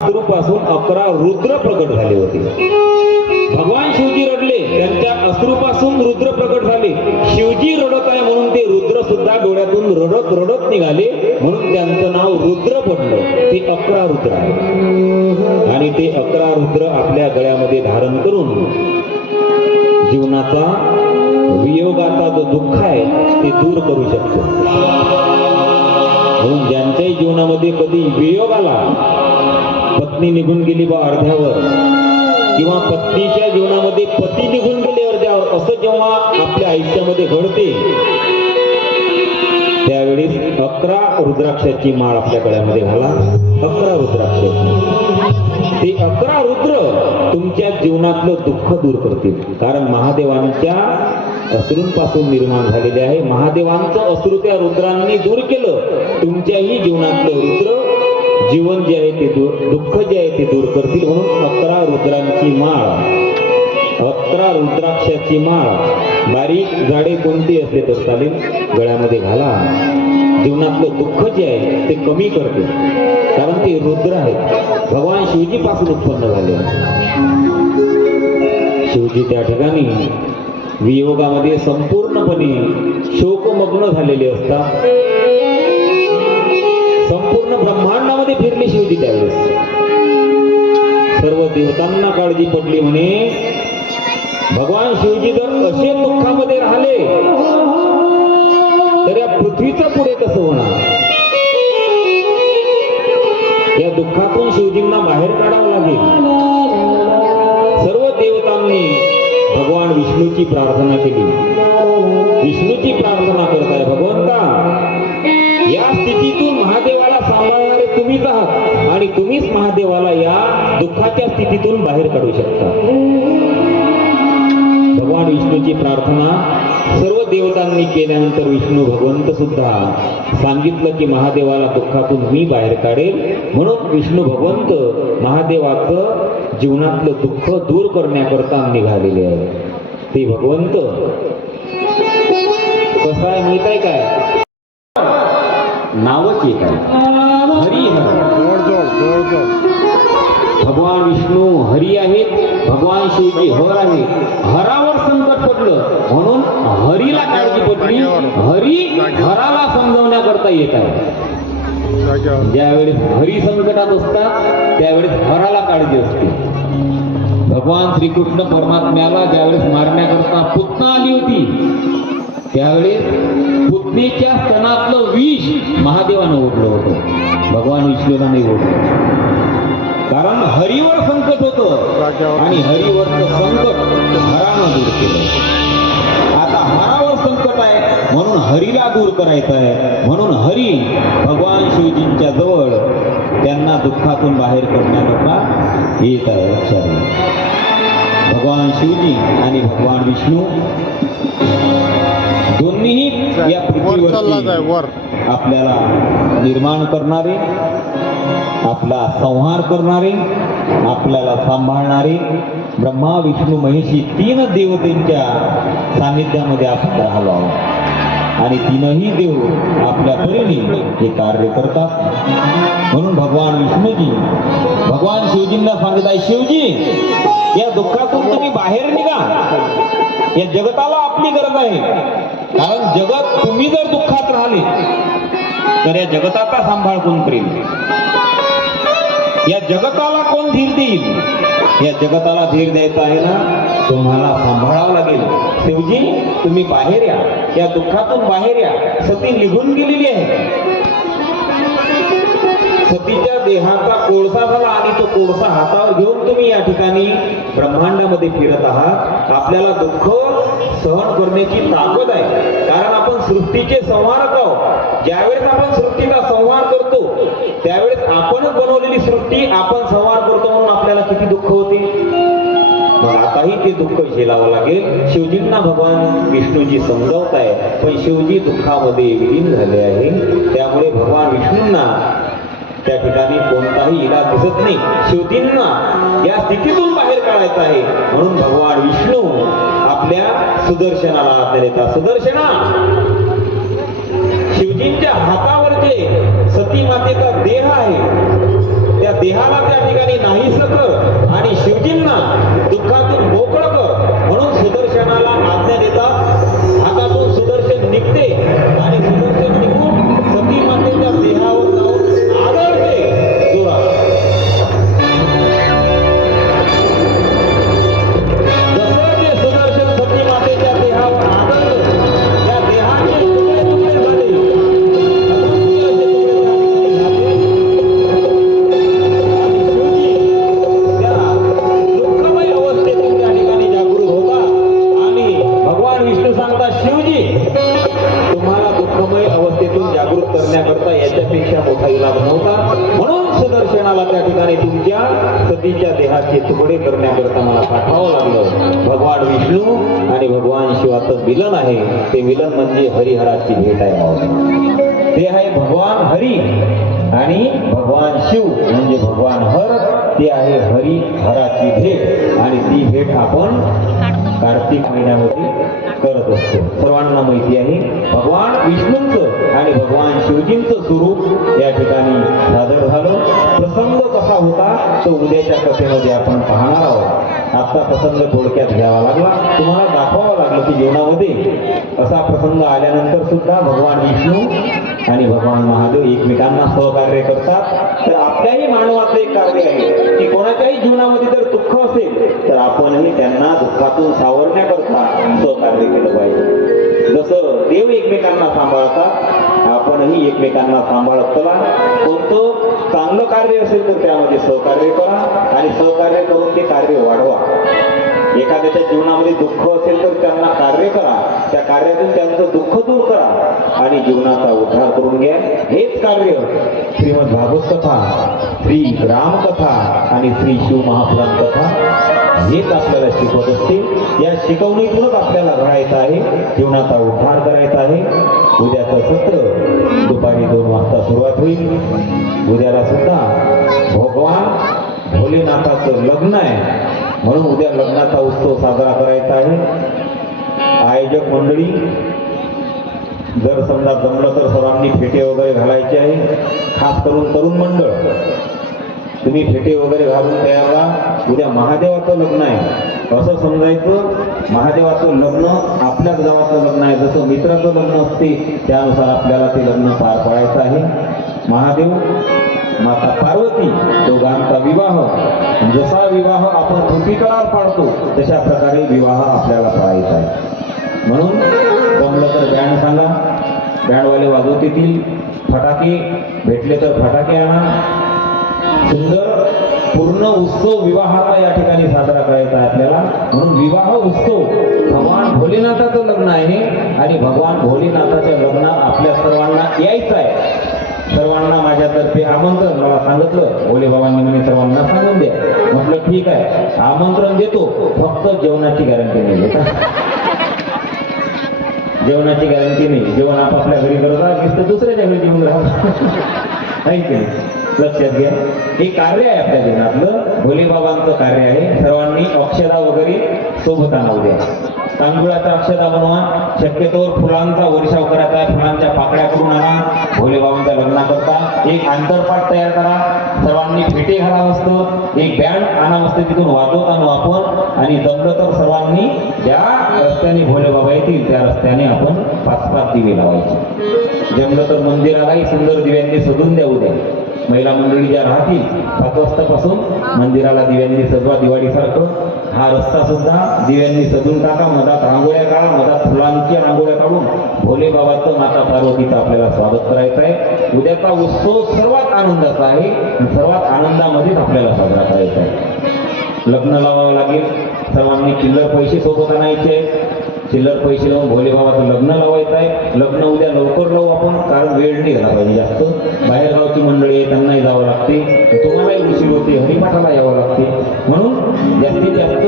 अश्रूपासून 11 रुद्र प्रकट झाले होते. भगवान शिवजी रडले, त्यांच्या अश्रूपासून रुद्र प्रकट झाले. शिवजी रडत आहे म्हणून ते रुद्र सुद्धा डोळ्यातून रडत रडत निघाले, म्हणून त्यांचं नाव रुद्र पडलं. ते 11 रुद्र आहे आणि ते 11 रुद्र आपल्या गळ्यामध्ये धारण करून जीवनाचा वियोगाचा जो दुःख आहे ते दूर करू शकतो. म्हणून ज्यांच्याही जीवनामध्ये कधी वियोग आला, पत्नी निघून गेली बा अर्ध्यावर, किंवा पत्नीच्या जीवनामध्ये पती निघून गेले अर्ध्यावर, असं जेव्हा आपल्या आयुष्यामध्ये घडते, त्यावेळेस 11 रुद्राक्षाची माळ आपल्या गळ्यामध्ये घाला. 11 रुद्राक्ष, ते 11 रुद्र तुमच्या जीवनातलं दुःख दूर करतील. कारण महादेवांच्या अश्रूंपासून निर्माण झालेले आहे. महादेवांचं अश्रू त्या रुद्रांनी दूर केलं. तुमच्याही जीवनातलं रुद्र जीवन जे आहे ते दुःख जे आहे ते दूर करतील. म्हणून 11 रुद्रांची माळ, 11 रुद्राक्षाची माळ, बारीक जाडे कोणती असले तर चालेल, गळ्यामध्ये घाला. जीवनातलं दुःख जे आहे ते कमी करते. कारण ते रुद्र आहेत, भगवान शिवजी पासून उत्पन्न झाले. शिवजी त्या ठिकाणी वियोगामध्ये संपूर्णपणे शोकमग्न झालेले असतात. संपूर्ण ब्रह्मांडामध्ये फिरले शिवजी त्यावेळेस. सर्व देवतांना काळजी पडली म्हणे, भगवान शिवजी जर असे दुःखामध्ये राहिले तर या पृथ्वीचं पुढे कसं होणार. या दुःखातून शिवजींना बाहेर काढावं लागेल. सर्व देवतांनी भगवान विष्णूची प्रार्थना केली. विष्णूची प्रार्थना करताय, भगवंता या स्थितीतून महादेवाला सांभाळणारे तुम्हीच आहात आणि तुम्हीच महादेवाला या दुःखाच्या स्थितीतून बाहेर काढू शकता. भगवान विष्णूची प्रार्थना सर्व देवतांनी केल्यानंतर विष्णू भगवंत सुद्धा सांगितलं की महादेवाला दुःखातून मी बाहेर काढेल. म्हणून विष्णू भगवंत महादेवाचं जीवनातलं दुःख दूर करण्याकरता निघालेले आहे. ते भगवंत कसं आहे माहित आहे काय, नावच एक आहे, हरिहर. भगवान विष्णू हरी आहेत, भगवान शिवजी हर आहे. हरावर संकट पडलं म्हणून हरीला काळजी पडली. हरी हराला समजवण्याकरता येत आहे. ज्यावेळेस हरी संकटात असतात त्यावेळेस हराला काळजी असते. भगवान श्रीकृष्ण परमात्म्याला ज्यावेळेस मारण्याकरता पुतना आली होती, त्यावेळेस पुतनेच्या स्तनातलं विष महादेवानं ओढलं होतं, भगवान विष्णूला नाही ओढलं. कारण हरीवर संकट होतं आणि हरीवरचं संकट हरानं दूर केलं. आता हरावर संकट आहे म्हणून हरीला दूर करायचं आहे. म्हणून हरी भगवान शिवजींच्या जवळ त्यांना दुःखातून बाहेर करण्याकरता येत आहे. लक्षात घ्या, भगवान शिवजी आणि भगवान विष्णू दोन्हीही या पृथ्वीवरती आपल्याला निर्माण करणारे, आपला संहार करणारे, आपल्याला सांभाळणारे, ब्रह्मा विष्णू महेशी 3 देवतेंच्या सानिध्यामध्ये आपण राहिलो आहोत आणि 3ही देव आपल्या परीने हे कार्य करतात. म्हणून भगवान विष्णूजी भगवान शिवजींना सांगत आहे, शिवजी या दुःखातून तुम्ही बाहेर निघा. या जगताला आपली गरज आहे. कारण जगत, तुम्ही जर दुःखात राहिले तर या जगताचा सांभाळ कोण करेल, या जगताला कोण धीर देईल. या जगताला धीर द्यायचा आहे ना, तुम्हाला सांभाळावं लागेल. शिवजी तुम्ही बाहेर या, या दुःखातून बाहेर या. सती निघून गेलेली आहे. सतीच्या देहाचा कोळसा झाला आणि तो कोळसा हातावर घेऊन तुम्ही या ठिकाणी ब्रह्मांडामध्ये फिरत आहात. आपल्याला दुःख सहन करण्याची ताकद आहे, कारण आपण सृष्टीचे संहारक आहोत. ज्यावेळेस आपण सृष्टीचा संहार करतो त्यावेळेस आपणच बनवलेली सृष्टी आपण संहार करतो, म्हणून आपल्याला किती दुःख होते. मग आताही ते दुःख झेलावं लागेल. शिवजींना भगवान विष्णूजी समजावत आहे, पण शिवजी दुःखामध्ये विलीन झाले आहे. त्यामुळे भगवान विष्णूंना त्या ठिकाणी कोणताही इलाज दिसत नाही. शिवजींना या स्थितीतून बाहेर काढायचं आहे. म्हणून भगवान विष्णू आपल्या सुदर्शनाला आज्ञा देतात, सुदर्शना शिवजींच्या हातावर जे सती मातेचा देह आहे त्या देहाला त्या ठिकाणी नाहीस कर आणि शिवजींना दुःखातून मोकळं कर म्हणून सुदर्शनाला आज्ञा देतात. हातातून सुदर्शन निघते आणि सुदर्शन निघून सती मातेच्या देहावर जाऊन आदळते जोरात. जसं ते सुदर्शन सती मातेच्या देहावर आदळलं त्या देहाचे तुकडे तुकडे झाले. करता याच्यापेक्षा मोठा इलाज नव्हता म्हणून सुदर्शनाला त्या ठिकाणी तुमच्या सतीच्या देहाचे तुकडे करण्याकरता मला पाठवावं लागलं. भगवान विष्णू आणि भगवान शिवाचं मिलन आहे. ते मिलन म्हणजे हरिहराची भेट आहे. ते आहे भगवान हरी आणि भगवान शिव म्हणजे भगवान हर. ते आहे हरिहराची भेट आणि ती भेट आपण कार्तिक महिन्यामध्ये करत असतो. सर्वांना माहिती आहे भगवान विष्णूंचं आणि भगवान शिवजींचं स्वरूप या ठिकाणी सादर झालं. प्रसंग कसा होता तो उद्याच्या कथेमध्ये आपण पाहणार आहोत. आता प्रसंग थोडक्यात घ्यावा लागला, तुम्हाला दाखवावं लागलं की जीवनामध्ये असा प्रसंग आल्यानंतर सुद्धा भगवान विष्णू आणि भगवान महादेव एकमेकांना सहकार्य करतात. तर आपल्याही मानवाचं एक कार्य आहे की कोणाच्याही जीवनामध्ये जर दुःख असेल तर आपणही त्यांना दुःखातून सावरण्याकरता सहकार्य केलं पाहिजे. जसं देव एकमेकांना सांभाळतात आपणही एकमेकांना सांभाळत चला. कोणतं चांगलं कार्य असेल तर त्यामध्ये सहकार्य करा आणि सहकार्य करून ते कार्य वाढवा. एखाद्याच्या जीवनामध्ये दुःख असेल तर त्यांना कार्य करा, त्या कार्यातून त्यांचं दुःख दूर करा आणि जीवनाचा उद्धार करून घ्या. हेच कार्य श्रीमद भागवत कथा, श्री रामकथा आणि श्री शिव महापुराण कथा हेच आपल्याला शिकवत असते. या शिकवणीतूनच आपल्याला घडायचं आहे, जीवनाचा उद्धार करायचा आहे. उद्याचं सत्र दुपारी 2 वाजता सुरुवात होईल. उद्याला सुद्धा भगवान भोलेनाथाचं लग्न आहे म्हणून उद्या लग्नाचा उत्सव साजरा करायचा आहे. आयोजक मंडळी जर समजा जमलं तर सर्वांनी फेटे वगैरे घालायचे आहे. खास करून तरुण मंडळ तुम्ही फेटे वगैरे घालून तयार राहा. उद्या महादेवाचं लग्न आहे असं समजायचं. महादेवाचं लग्न आपल्याच गावाचं लग्न आहे. जसं मित्राचं लग्न असते त्यानुसार आपल्याला ते लग्न पार पाडायचं आहे. महादेव माता पार्वती दोघांचा विवाह, जसा विवाह आपण पृथ्वीतलावर पाडतो तशा प्रकारे विवाह आपल्याला पाळायचा आहे. म्हणून जमलं तर बँड सांगा, बँडवाले वाजवतील. फटाके भेटले तर फटाके आणा. सुंदर पूर्ण उत्सव विवाहाचा या ठिकाणी साजरा करायचा आहे आपल्याला. म्हणून विवाह उत्सव भगवान भोलेनाथाचं लग्न आहे आणि भगवान भोलेनाथाच्या लग्नात आपल्या सर्वांना यायचं आहे. सर्वांना माझ्यातर्फे आमंत्रण. मला सांगितलं भोले बाबांनी म्हणे सर्वांना सांगून द्या. म्हटलं ठीक आहे आमंत्रण देतो, फक्त जेवणाची गॅरंटी नाही देता. जेवणाची गॅरंटी नाही. जेवण आपापल्या घरी करता की दुसऱ्याच्या घरी जेवून राहा. लक्षात घ्या हे कार्य आहे आपल्या जीवनातलं. भोले बाबांचं कार्य आहे. सर्वांनी अक्षदा वगैरे सोबत आणावं द्या. तांदुळाचा अक्षदा बनवा. शक्यतोवर फुलांचा वर्षाव करायचा आहे. फुलांच्या पाकळ्या करून आणा. भोले बाबांच्या लग्नाकरता एक आंतरपाठ तयार करा. सर्वांनी फेटे घाला मस्त. एक बँड आणा मस्त तिथून वाजवत आणू आपण. आणि जमलं तर सर्वांनी ज्या रस्त्याने भोले बाबा येतील त्या रस्त्याने आपण 5-5 दिवे लावायचे. जमलं तर मंदिरालाही सुंदर दिव्यांनी सजून द्या. उद्या महिला मंडळी ज्या राहतील 5 वाजतापासून मंदिराला दिव्यांनी सजवा. दिवाळीसारखं हा रस्ता सुद्धा दिव्यांनी सजून टाका. मधात रांगोळ्या काढा. मधात फुलांच्या रांगोळ्या काढून भोले बाबाचं माता पार्वतीचं आपल्याला स्वागत करायचं आहे. उद्याचा उत्सव सर्वात आनंदाचा आहे. सर्वात आनंदामध्येच आपल्याला साजरा करायचा आहे. लग्न लावावं लागेल. सर्वांनी चिल्लर पैसे सोबत आणायचे आहेत. चिल्लर पैसे लावून भोले बाबाचं लग्न लावायचं आहे. लग्न उद्या लवकर लावू आपण, कारण वेळ नाही झाला पाहिजे जास्त. बाहेरगावची मंडळी आहे त्यांनाही जावं लागते. तुम्हालाही उशीर होते. हरिपाठाला यावं लागते. म्हणून जास्तीत जास्त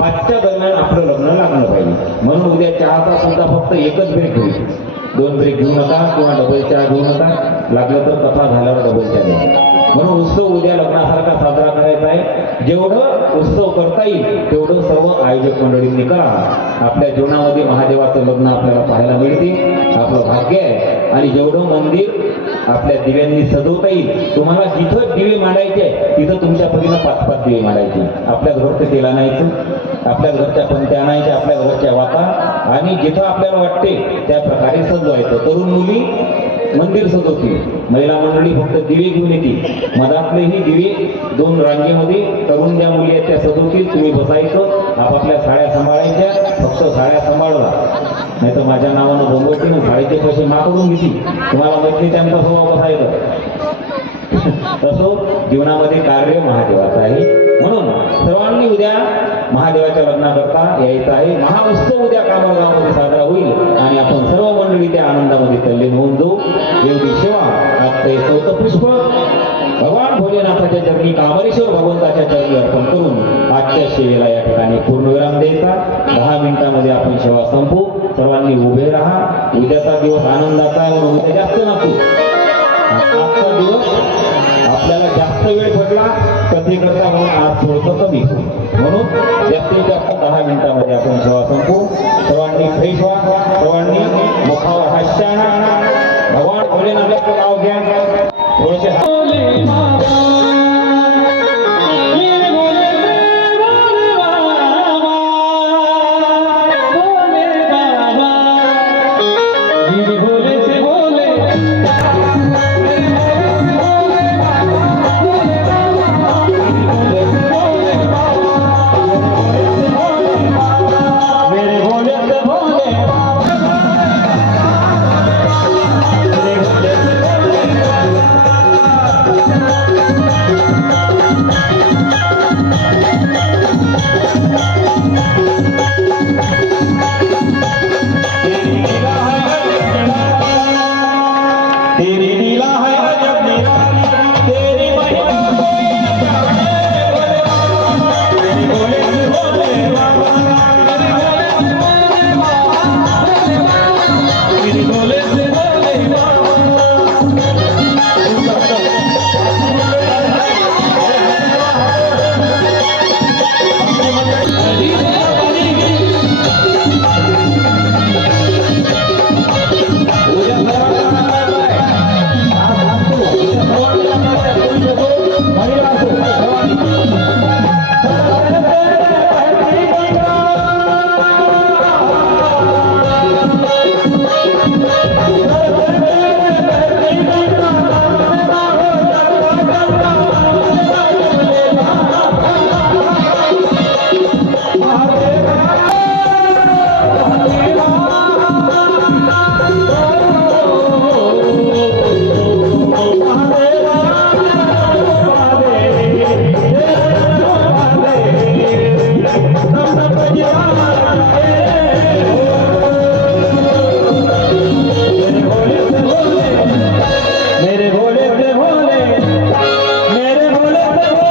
5च्या दरम्यान आपलं लग्न लागलं पाहिजे. म्हणून उद्या चहाचा सुद्धा फक्त एकच ब्रेक होईल. 2 ब्रेक घेऊ नका किंवा डबल चहा घेऊ नका. लागलं तर कथा झाल्यावर डबल चहा द्या. म्हणून उत्सव उद्या लग्नासारखा साजरा करायचा आहे. जेवढं उत्सव करता येईल तेवढं सर्व आयोजक मंडळींनी करा. आपल्या जीवनामध्ये महादेवाचं लग्न आपल्याला पाहायला मिळते. आपलं भाग्य आहे. आणि जेवढं मंदिर आपल्या दिव्यांनी सजवता येईल. तुम्हाला जिथं दिवे मांडायचे आहे तिथं तुमच्या परीनं 5-5 दिवे मांडायचे. आपल्याच घरचं तेल आणायचं, आपल्याच घरच्या पंत्या आणायच्या, आपल्याच घरच्या वाता, आणि जिथं आपल्याला वाटते त्या प्रकारे सजवायचं. तरुण मुली मंदिर सजवतील, महिला मंडळी फक्त दिवे घेऊन येतील. मधातलेही दिवे 2 रांगेमध्ये तरुण ज्या मुली आहेत त्या सजवतील. तुम्ही बसायचं, आपापल्या साड्या सांभाळायच्या, फक्त साड्या सांभाळवा, नाही तर माझ्या नावानं बोंबवतील आणि साडीचे पैसे माकडून घेतील. तुम्हाला माहिती त्यांचा स्वभाव कसा येतो. तसं जीवनामध्ये कार्य महादेवाचं आहे. म्हणून सर्वांनी उद्या महादेवाच्या लग्नाकरता यायचं आहे. महाउत्सव उद्या कामरगावमध्ये साजरा होईल आणि आपण सर्व मंडळी त्या आनंदामध्ये तल्लीन होऊन जाऊ. देवदी सेवा आजचं हे 4थं पुष्प भगवान भोलेनाथाच्या चरणी, कामरेश्वर भगवंताच्या चरणी अर्पण करून आजच्या सेवेला या ठिकाणी पूर्णविराम द्यायचा. 10 मिनिटांमध्ये आपण सेवा संपू. सर्वांनी उभे राहा. उद्याचा दिवस आनंदाचा आहे म्हणून उद्या जास्त नाचू. आजचा दिवस आपल्याला जास्त वेळ पडला कथेकरता म्हणून आज थोडंसं कमी होईल. म्हणून जास्तीत जास्त 10 मिनिटांमध्ये आपण सेवा संपू. सर्वांनी फ्रेश व्हा. सर्वांनी मुखावर हास्य आणा. भगवान भोलेनाथाचं नाव घ्या. थोडेसे मेरे भोले से भोले, मेरे भोले से भोले।